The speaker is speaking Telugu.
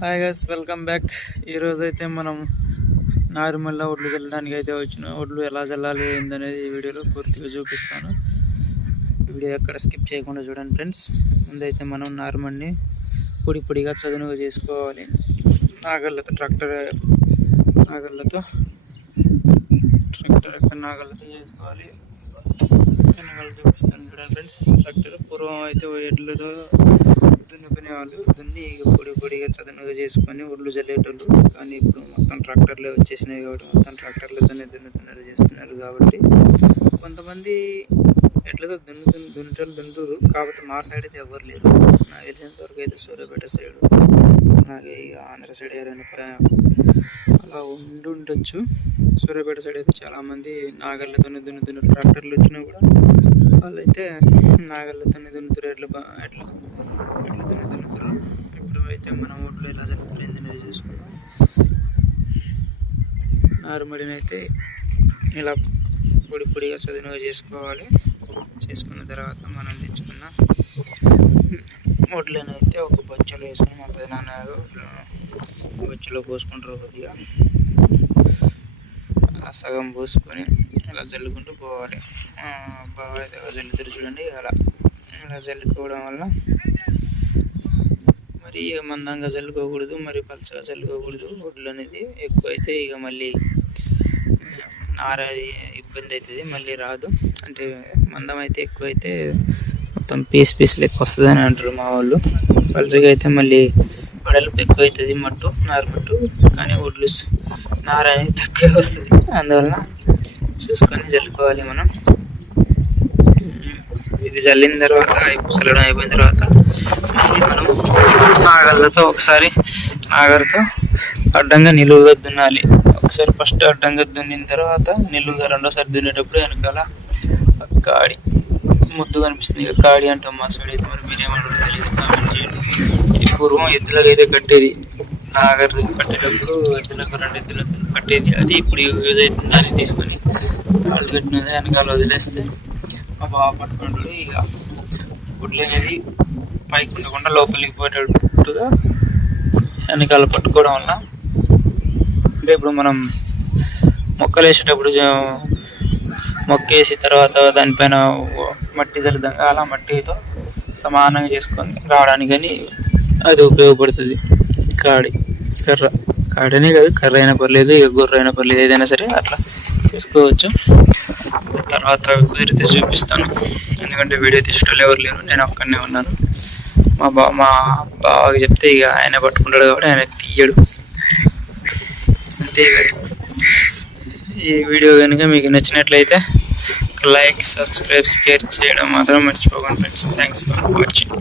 Hi guys, welcome back. ఈరోజు అయితే మనం నార్మల్గా ఒడ్లు చల్లడానికి అయితే వచ్చిన ఒడ్లు ఎలా చల్లాలి ఏందనేది ఈ వీడియోలో పూర్తిగా చూపిస్తాను. వీడియో ఎక్కడ స్కిప్ చేయకుండా చూడండి ఫ్రెండ్స్. ముందైతే మనం నార్మల్ని పొడిగా చదునుగా చేసుకోవాలి. ట్రాక్టర్ చేసుకోవాలి. వెనకాల చూపిస్తాను చూడండి ఫ్రెండ్స్. ట్రాక్టర్ పూర్వం అయితే ఎడ్లతో దున్నుకునేవాళ్ళు, దున్ని పొడిగా చదునుగా చేసుకొని ఒడ్లు చల్లేటోళ్ళు. కానీ ఇప్పుడు మొత్తం ట్రాక్టర్లే వచ్చేసినాయి కాబట్టి మొత్తం ట్రాక్టర్లతోనే చేస్తున్నారు కాబట్టి కొంతమంది ఎట్లతో దున్నుతారు. కాకపోతే మా సైడ్ అయితే ఎవరు లేరు. నాకు తెలిసినంత వరకు అయితే సూర్యాపేట సైడు, అలాగే ఇక ఆంధ్ర సైడ్ ఎవరైనా అలా ఉండొచ్చు. సూర్యాపేట సైడ్ అయితే చాలామంది నాగళ్ళతోనే దున్నుతున్నారు. ట్రాక్టర్లు వచ్చినా కూడా వాళ్ళైతే నాగళ్ళతోనే దున్నుతారు. ఎట్లా దున్నుతారు. ఇప్పుడు అయితే మనం ఒడ్లు ఎలా జరుగుతుంది అనేది చూసుకుందాం. నార్మల్ని అయితే ఇలా పొడిగా చదునుగా చేసుకోవాలి. చేసుకున్న తర్వాత మనం తెచ్చుకున్న ఒడ్లను అయితే ఒక బొచ్చలో వేసుకొని, మా పెదనాన్న బొచ్చలో పోసుకుంటారు. కొద్దిగా అలా సగం పోసుకొని అలా జల్లుకుంటూ పోవాలి. బాగా అయితే జల్లుతారు చూడండి. అలా జల్లుకోవడం వల్ల మరి మందంగా చల్లుకోకూడదు, మరి పలుచగా చల్లుకోకూడదు. ఒడ్లు అనేది ఎక్కువ అయితే ఇక మళ్ళీ నారది ఇబ్బంది అవుతుంది, మళ్ళీ రాదు. అంటే మందం అయితే ఎక్కువ అయితే మొత్తం పీస్ లెక్క వస్తుంది అని అంటారు మా వాళ్ళు. పలుచగా అయితే మళ్ళీ వెడల్పు ఎక్కువ అవుతుంది, నారమట్టు. కానీ ఒడ్లు నార అనేది తక్కువ వస్తుంది. అందువలన చూసుకొని చల్లుకోవాలి మనం. ఇది చల్లిన తర్వాత చల్లడం అయిపోయిన తర్వాత మళ్ళీ మనం నాగళ్ళతో ఒకసారి నాగరితో అడ్డంగా నిలువుగా దున్నాలి. ఒకసారి ఫస్ట్ అడ్డంగా దున్నిన తర్వాత నిలువుగా రెండోసారి దున్నేటప్పుడు వెనకాల కాడి ముద్దు కనిపిస్తుంది. ఇక కాడి అంటాం మా సైడ్ అయితే. మరి మీరేమంటారు తెలియదు, కామెంట్ చేయండి. ఇది పూర్వం ఎద్దులకు అయితే కట్టేది. నాగరు కట్టేటప్పుడు రెండు ఎద్దులకు కట్టేది. అది ఇప్పుడు యూజ్ అవుతుంది. దాన్ని తీసుకొని తాళ్ళు కట్టినది వెనకాల వదిలేస్తే మా బావ పట్టుకుంటాడు. ఇక గుడ్లు అనేది పైకి ఉండకుండా లోపలికి పోయేటట్టుగా వెనకాల పట్టుకోవడం వల్ల, అంటే ఇప్పుడు మనం మొక్కలు వేసేటప్పుడు మొక్కేసి తర్వాత దానిపైన మట్టి చల్లుదాం, అలా మట్టితో సమానంగా చేసుకొని రావడానికి కానీ అది ఉపయోగపడుతుంది. కాడనే కాదు, కర్ర అయినా పర్లేదు, ఇక గొర్రె అయినా పర్లేదు, ఏదైనా సరే అట్లా చేసుకోవచ్చు. తర్వాత కుదిరితే చూపిస్తాను, ఎందుకంటే వీడియో తీసేటోళ్ళు ఎవరు లేరు, నేను ఒక్కడనే ఉన్నాను. మా బావకి చెప్తే ఇక ఆయన పట్టుకుంటాడు కాబట్టి ఆయన తీయడు. అంతే. ఈ వీడియో కనుక మీకు నచ్చినట్లయితే లైక్, సబ్స్క్రైబ్, షేర్ చేయడం మాత్రం మర్చిపోకండి ఫ్రెండ్స్. Thanks for watching.